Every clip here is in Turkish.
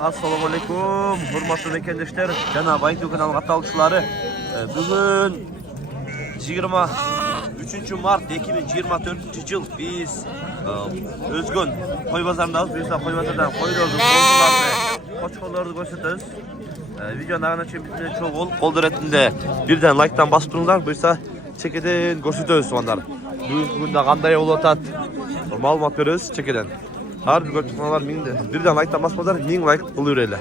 Assalamu alaikum, hurmatlı mekendeşler, Cenab-ı Aytu kanalının katılışçıları. Bugün 23 Mart 2024 yıl biz Özgün koy pazarındayız. Biz koy pazardan koyuyoruz, koçkollarını gösteririz. Videonun ağına çekimizde çok ol, koldur etinde birden like'tan basıp durumlar. Buysa çekeden gösteririz soğanlar. Bugün de kanday olu atat, malumat veriyoruz çekeden. Har bir görüntüler birden like'tan basmalar, 1000 like buluyor öyle.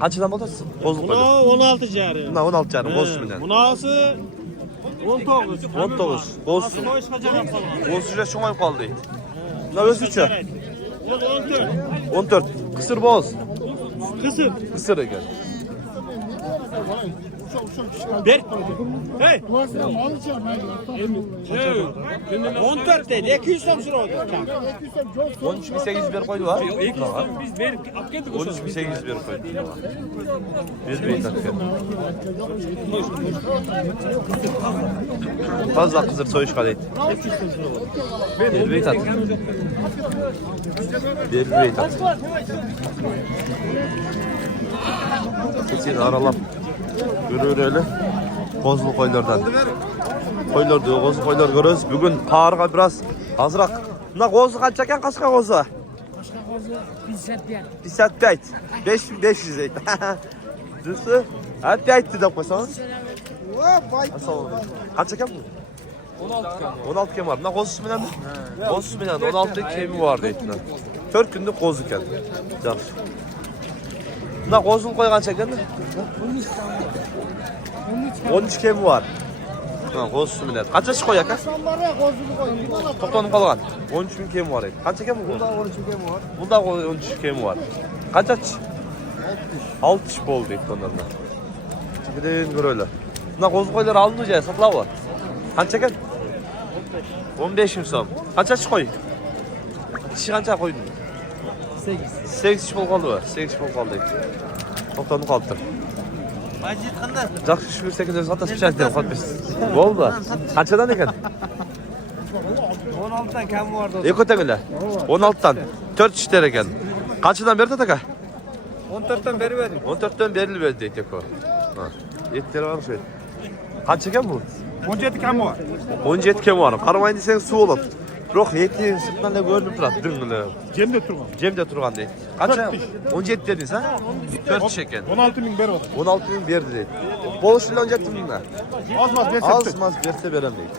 Kaçıdan bularsın? Bozuk koyduk. 16 carı. Buna 16 carı, bozsun bilen. Bunası 19. 19, bozsun. Soyuz kaçar yapalım. Bozsun şuna şuna kaldı. Buna öz 3'e. 14. 14, kısır boz. Kısır. Kısır eken. Ber. Hey. 14 dedi. 200 tam sıra oldu. 13.800 bir koydu var. Biz verip apkendik 13.800 bir koydu. Bir beyt atken. Fazla kısır soyuş kadaydı. Bir beyt atken. Bir beyt atken. Kesin aralap. Görüyor öyle. Kozlu koylardan. Koylar diyor, kozlu koylar görüyoruz. Bugün karga biraz azırak. Buna kozlu kaç çeken kaçka kozlu? Başka kozu 1.75. 5500 deydi. Düzü. Hadi ayıttı da koysanız. Kaç çeken bu? 16 kem var. Buna kozlusu bilen mi? Kozlusu bilen 16 kemi var deydi. 4 günlük kozlu ken. Canım. Buna kozlu koygan çeken mi? 13 kemi var. Ha, kozlusu bilen. Kaç yaş koyak ha? Toplanıp kalgan. 13.000 kemi var. Kaç çeken bu? Bunda 13 kemi var. Bunda 13 kemi var. Kaç aç? 60 bol deyip onlarına. Gidin gör öyle. Buna kozlu koyları alınmayacak, satla var. Kaç çeken? 15 son. Kaç aç koy? Kişi kaç koydun? 8 bol kaldı var. 8 bol kaldı. Toplanıp kaldı. Macit kanda. Жақсы шүбір секілді сатас пішәттен қатпес. Болды. Қаншадан екен? 16'dan kam vardı. Екі өтеңілі? 16'dan. 4 іштер екен. Қаншадан берді така? 14'ten beri verdim. 14'ten berili verdi deydi Eko. Еттері var şöyle. Қанша екен бұл? 17 kam var. 17 kem var. Қарамайын десең су болады. Жоқ еттен сыртынан да көрініп тұрады. Дүңгілі. Cemde turgan. Жемде тұрған дейді. Қанша? 17 dediniz ha? 4 екен. 16.000 beri oldu. 16.000 berdi deydi. Болуш ile 17.000 mi? Az verse. Az berse berem deydi.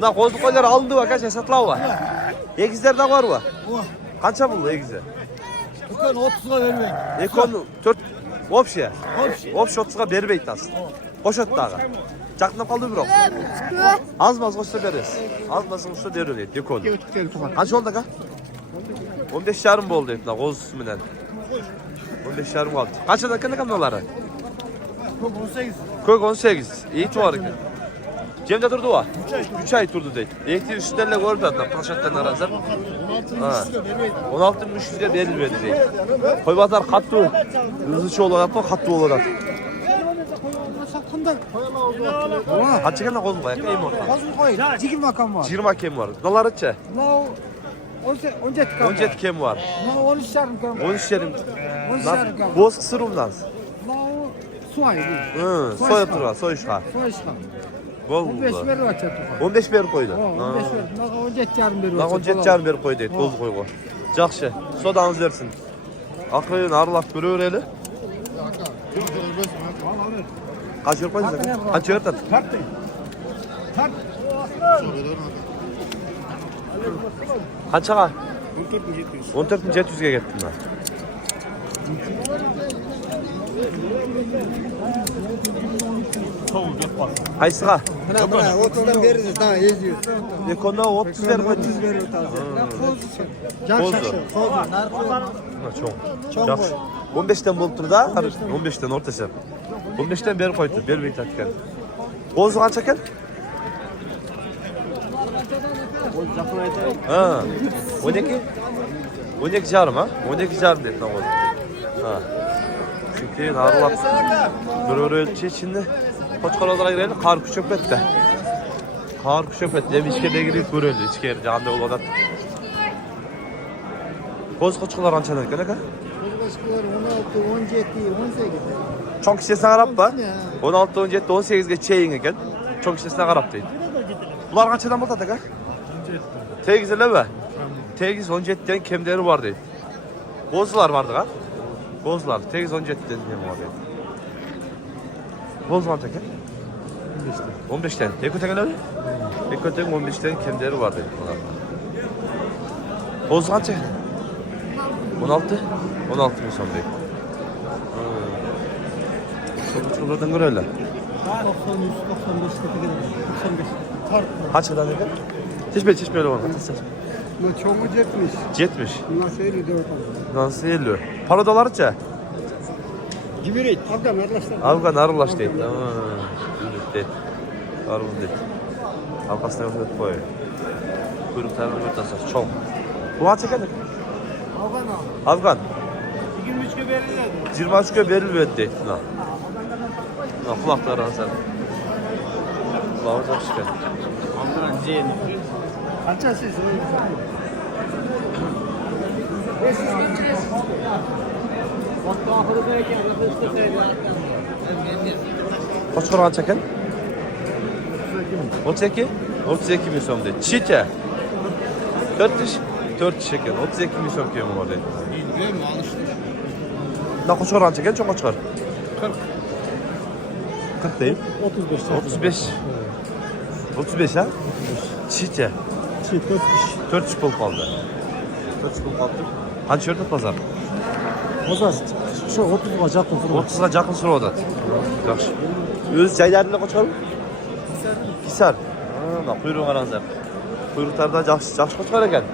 Mına kozlu koylar alındı bak kaça satılağı var. Egizler de var mı? Kaça buldu egizler? Dükkan 30'a vermeyin. Ekon 4 opşe. Opşe 30'a berbeyt aslında. Koşot dağı. Çakınıp kaldı bir ok. Az maz koşsa beririz. Az maz koşsa derir deydi ekon. Kaç oldu ka? 15 yarım oldu deydi mına koz minen. 15 yarım kaldı. Kaçadan kendi kamyoları? 18. Kök 18. İyi tuvar ki. Cemde durdu va? 3 ay durdu deydi. Elektrik üstlerle görüp atlar. Paşattan arazlar. 16.300'e verilmedi deydi. Koy bazar katlı. Hızlıca olarak mı katlı olarak? Kaç çeken de kozun koyak? İyi mi orta? Kozun koyun. 20 makam var. 20 kem var. Dolar içe? Buna 17 kam var. 17 kem var. Buna 13 yarım kam var. 13 yerim. 13 yarım kam var. Boz kısırımdan. Buna su ayı değil. Soya turva, soy işga. Su işlem. Bol 15 buldu. veri var çatı. 15 beri koydu. 15 veri. Buna 17 yarım veri var. 17 yarım beri koydu. Boz koygu. Жақшы. Sodanız versin. Akıyın arılak görüyor eli. Kaç yer koydun sen? Kaç yer tat? Tart değil. Tart. Kaçağa? 14.700. 14.700'e gittim ben. Kaysığa? Buna 30'dan veririz daha eziyor. Ekonomi 30 ver koydun. 30 veri var. Bozu. Çok. Жақсы. 15'ten buluttur da, 15'ten ortaşa. 15'ten beri koydu, beri beyt atken. Bozu kaç eken? Ha. 12? 12 jarım ha? 12 jarım dedi lan bozu. Ha. Çünkü narılap bir ölçü içinde koçkarazlara girelim, kar küçük etti. Kar küçük etti, hem içkerde girip görüldü, içkerde canlı olarak. Koz koçkalar ançadan ekan aka? 16, 17, 18. Çoğun kişisine qarab ba? Ya. 16, 17, 18'ge çeyin eken. Çoğun kişisine qarab deydi. Bular qanchadan bo'ladi aka? 17. Tegizlar mi? Tegiz 17'den kemderi var deydi. Qo'zilar vardı ha? Qo'zilar tegiz 17'den dem var deydi. Qo'z qancha aka? 15'ten. Ekoten öyle? Ekoten 15'ten kemderi var deydi. Qo'z qancha? 16? 16 ming so'm deydi. Şuradan görelim. 90, 100, 95 tepe 95. Tartma. Kaçıdan dedi? Çeşme öyle var. Bu çok 70. 70. Nasıl 54 oldu? Nasıl 50? Para dolarca? Cimri. Afgan arkadaşlar. Afgan arılaş deydi. Deydi. Arılaş deydi. Arkasına ötüp koyuyor. Kuyruk tarafı ötüp çok. Bu kaç çekelim? Afgan abi. Afgan. 23'e verirler. 23'e verilmedi deydi. Kulakları hazır. Kulağı çok şükür. Afgan zeyni. Kaça siz? 500 metre. Hatta ahırı derken Kaç kuran çekin? 32. 32 bin so'm deydi. Çiçe. 4 şeker. 32 bin so'm kiyimi var deydi. Ne kaç kuran çekin? Çok çıkar. 40 değil. 35. 35 ha? Çiçe. 4 çık bulup kaldı. 4 çık bulup kaldı. Kaç yerde pazar? Pazar şu 30'a yakın fırın. 30'a жақын сұрап жатады. Жақсы. Өзі жайларында қошқар? Кисар. Мына құйрығын қараңыздар. Құйрықтарда жақсы қошқар екен.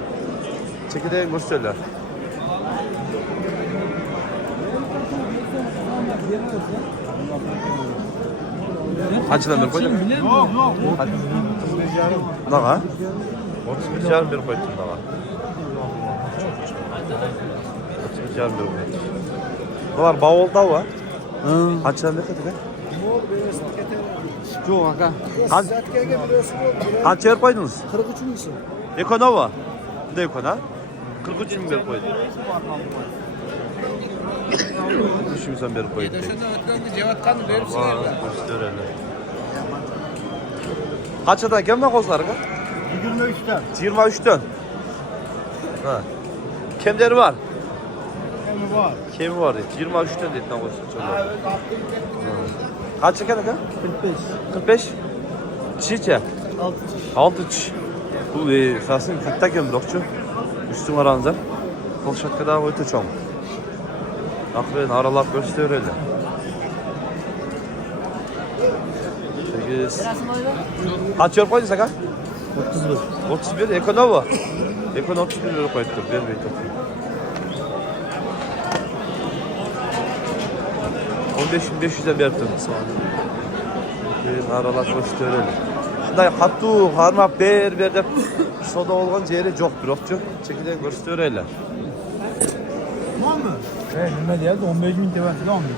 Чекеден көрсетелер. Қаншадан беріп қойдың? Мынаға? 31 жарым беріп қойдым мынаға. 31 жарым беріп қойдым. Bunlar bavulda var. Kaçtan ne kadar? Yok aga. Kaç yer koydunuz? 43 müsün? Ekonova. Ne ekona? 43 bin bir koydum. 43 bin sen bir koydum. Cevat kanı verirsin evde. Kaçtan kim ne kozlar? 23'ten. 23'ten. Ha. Kimleri var? Hem var. Kemi var dedi. 23'ten dedi. Kaç çeken aka? 45. 45. Çiçe. 6 çiş. Bu esasın 40'ta kemi dokçu. Üstün aranızda. Kol şatka daha öte çoğum. Akren aralap göster öyle. 8. Kaç yer koydun aka? 31. 31. Ekonova. Ekon 31 lira koyduk. Vermeyi toplayayım. 15.500'e verdim sonra. Aralar gösterelim. Şunday kattu harmap ber dep soda olgan jeri жоқ birokчу. Çekiden gösterelim. Var mı? Nima deyapti? 15 ming tebasida olmaydi.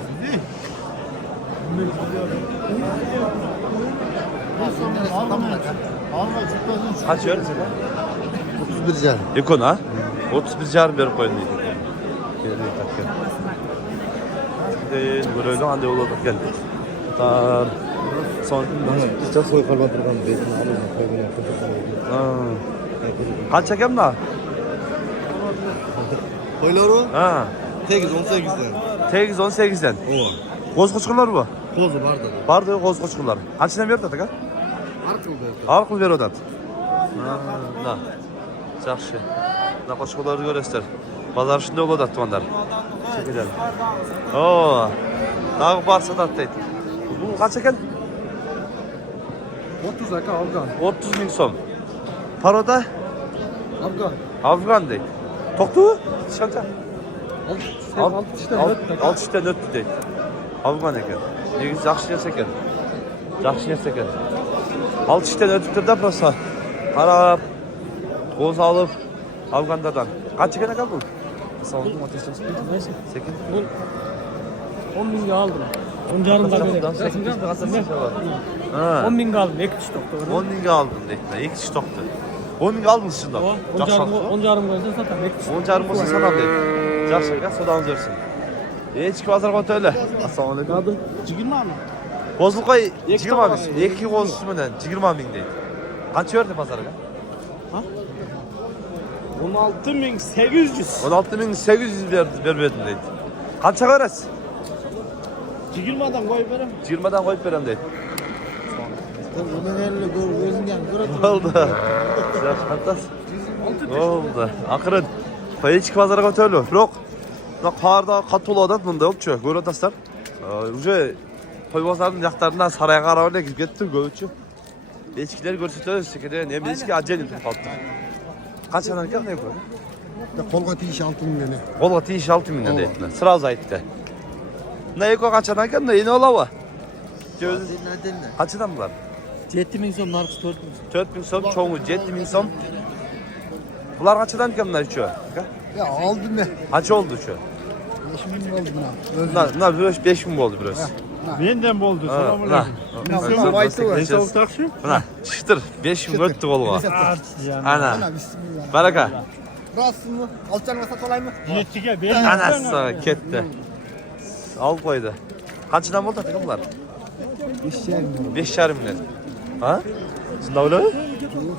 Kaç yer? 31 can. Ekon ha? 31 jarım berip koydum deydi. Geri takkan. Görelim ande oldu gel. Tar son İşte soy kalma durgan bezini alın. kaç çekem da? Koyları Ha. 8-18'den. 8 18'den. O. Qoz qochqurlar bu. Kozu vardı. Bardı qoz qochqurlar. Qanchadan berdi aka? Arkıldı. Arqıl berib o'tadi. Ha. Yaxshi. Mana qochqurlarni ko'rasizlar. Bozor shunday bo'ladi tumanlar. Chekidan. Oo. Tag'i bor sotat deydi. Bu qancha ekan? 30 aka Afgan. 30 ming so'm. Paroda Afgan. Afgan deydi. To'qtu? Qancha? 6 6 o'tdi deydi. Afgan ekan. Negiz yaxshi narsa ekan. Yaxshi narsa ekan. 6 o'tibdi-da prosta. Qarab, qo'z olib Afgandan. Qancha ekan aka bu? Saldım ateşten sıkıntı neyse. 8. 10 bin aldım. 10 canım var benim. Ha. 10 bin aldım. Ek tuş doktor. 10 mingga oldim deydi. Ikki kishi topdi. 10 mingga oldingiz shundoq. 10 canım koysa satam. Ek tuş. 10 jarım bo'lsa sanam deydi. Yaxshi aka, sodamiz bersin. Echki bozorga o'tayli. Assalomu alaykum. Kadın 20 mi? Qo'zil qo'y Ikki 20 bor. ming. 2 qo'zisi bilan 20 ming deydi. Qancha berdi bozorga? 16.800. 16800 berdim deydi. Qancha berasiz? 20'dan koy berim. 20dan qo'yib beraman deydi. Ömer'le gözünden kırık. Oldu. Yaxshi qattas. Oldu. Akırın. Qo'y echki bozorga o'tayli. Biroq buna qarda qattiq bo'ladi bunda olchu. Ko'rib o'tasizlar. Уже qo'y bozorining yoqlaridan sarayga qarab kelib ketdi ko'pchi. Echkilar ko'rsatamiz sekeden hem echki ajeli qoldi. Qanchadan ekan ne ko'rdi? Kolga tiyiş 6 bin lira. Qo'lga teyish 6 mingdan deydilar. Sразу aytdi. Ne eko qanchadan ekan? Ne olavi? Qanchadan bular? 7 ming so'm narxi 4 ming. 4 ming so'm, cho'ngi 7 ming so'm. Bular qanchadan ekan bular uchu? Ya aldım ne? Qancha oldu uchu? 5 bin oldu buna. Bunlar 5 ming bo'ldi biroz. Benden bo'ldi. Assalomu alaykum. Buna baytı var. Sovuq taqshi? Mana chiqtir 5 ming o'tdi qo'lga. Ana. Ana bismillah. Baraka. Burasın mı? Alçan sat olayım mı? 7'ge berim. Anası ketdi. Al qo'ydi. Qanchadan bo'ldi aka bular? 5,5 mingdan. Ha? Shunda ular?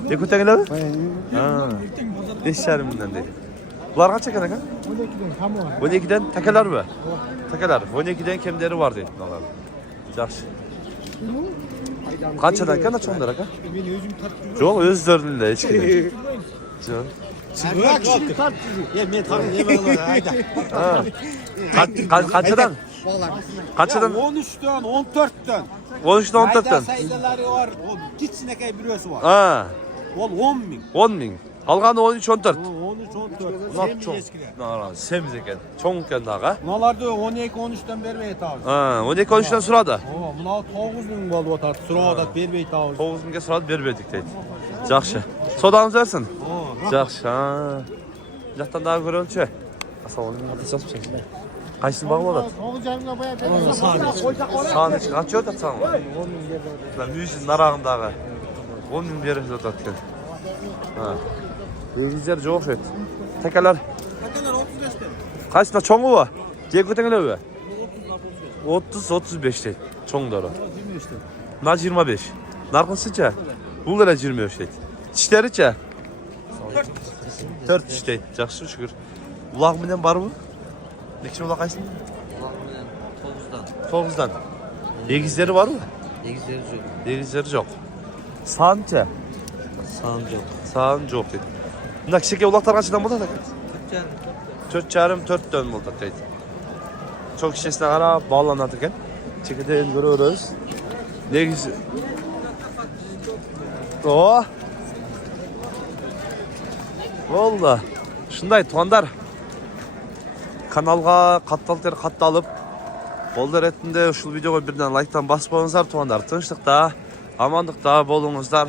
Ne ko'tanglar? Ha. 5,5 mingdan deydi. Bular qancha ekan aka? 12dan takalar mı? Takalar. 12dan kimleri var deydi bular. Yaxshi. Qanchadan ekan cho'nlar aka? Yo'q, o'zlarining hech kim. Yo'q. Bırak şimdi tart bizi. Ya men tarım yemeğe hayda. Qanchadan? Qanchadan? 13'ten 14'ten. 13'dan 14'dan. saydaları var. O gitsine kay birisi var. Ha. Ol 10 ming. 10 ming. Qolgani 13 14. 13 14. Ulan çok. Semiz ekan. Cho'ng ekan daga. Bunalarda 12 13'ten bermey tabiz. Ha, 12 13'dan so'radi. O, buna 9 ming bo'lib o'tadi. So'radi bermey tabiz. 9 mingga so'radi berberdik deydi. Yaxshi. Sodamiz bersin. Yaxshi. Ha. Jaqdan daha ko'raylik-chi. Assalomu alaykum. Qaysi bog' bo'ladi? Sani qancha o'tadi san? 10 ming beradi. 100 narag'indagi 10 ming berib o'tadi ekan. Ha. Egizlar yo'q shu. Takalar. Takalar 35'ten. Qaysida cho'ngi bu? Jek o'tanglar bu. 30 35 deydi. Cho'ngdori. 25'ten. Nar 25. Narxisicha? Bu da 25 deydi. Tishlaricha? 4 tish deydi. Yaxshi shukr. Uloq bilan bormi? Necha uloq qaysi? Ulan bilen 9'dan. 9dan. Egizleri var mı? Egizleri yok. Egizleri yok. Sanca? Sağım yok. Sağın yok dedi. Bunda kichik uloqlar qanchadan bo'ladi aka? Türkçen. 4,5 4 bo'ldi deydi. Çok kişisine qarab bog'lanadi ekan. Chekida ko'raveramiz. Negiz. O. Bo'ldi. Shunday tuğanlar. Kanalga kattaltır kattalып Bolдар etinde şu videoga birden like'tan basıp qo'yingizlar tuğanlar. Tinchlikda, amandыкта bolуңуздар.